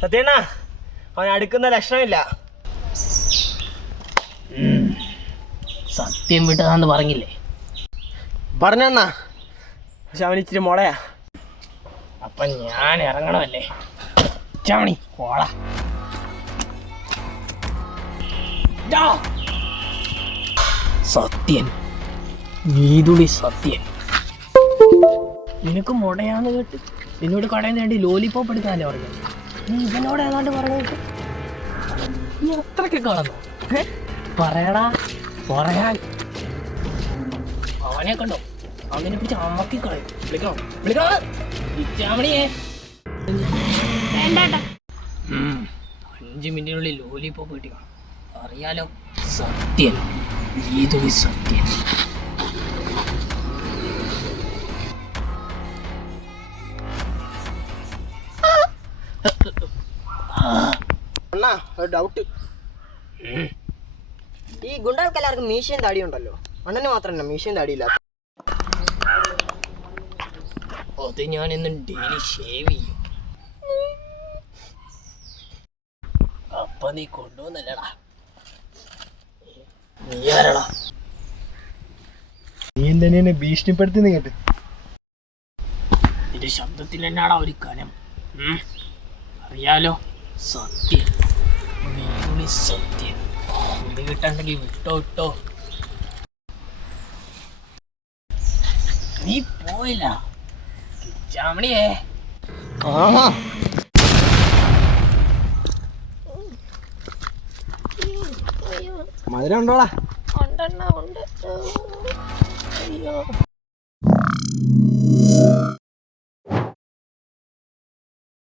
സത്യണ്ണ അവൻ അടുക്കുന്ന ലക്ഷണമില്ല. സത്യം വിട്ടതാന്ന് പറഞ്ഞില്ലേ? പറഞ്ഞണ്ണ, പക്ഷെ അവൻ ഇച്ചിരി മുളയാ. അപ്പൊ ഞാൻ ഇറങ്ങണമല്ലേ? ചാമണി പോള. സത്യൻ, നീതുളി സത്യൻ. നിനക്ക് മുടയാന്ന് കേട്ട് എന്നോട് കടയിൽ വേണ്ടി ലോലിപ്പോപ്പ് എടുക്കാനല്ലേ പറഞ്ഞു. നീ ഇവനോട് ഏതാണ്ട് പറഞ്ഞു. നീ അത്രയ്ക്ക് കളഞ്ഞു പറയടാ. പറയാൻ അവനെ കണ്ടോ? അവനെ പിടിച്ച് അമ്മക്കി കളയും. വിളിക്കണോ? വിളിക്കണോ? ഇച്ചാമണിയേ 5 മിനിറ്റിനുള്ളിൽ ലോലിപ്പോപ്പ് കിട്ടിക്കണം. അറിയാലോ, സത്യൻ, നീതുളി സത്യൻ. അണ്ണാ ഒരു ഡൗട്ട്. ഈ ഗുണ്ടകൾക്ക് എല്ലാവർക്കും മീശയും താടി ഉണ്ടല്ലോ, അണ്ണന് മാത്രമല്ല മീശയും താടിയില്ല. അത് ഞാൻ ഇന്ന് ഡെയിലി ഷേവ് ചെയ്യും. അപ്പൊ നീ കൊണ്ടുവന്നല്ലടാ. നീ ആരടാ? നീ എന്തിനെ ഭീഷണിപ്പെടുത്തി കേട്ട്? നിന്റെ ശബ്ദത്തിൽ എന്നാടാ ഒരു കനം? അറിയാലോ, സത്യം, നീതുളി സത്യം. ഇത് കിട്ടണ്ടെങ്കിൽ വിട്ടോ വിട്ടോ. നീ പോയില്ല ചാമണിയേ. മധുരം ഉണ്ടോടാ? ഉണ്ട്. അയ്യോ.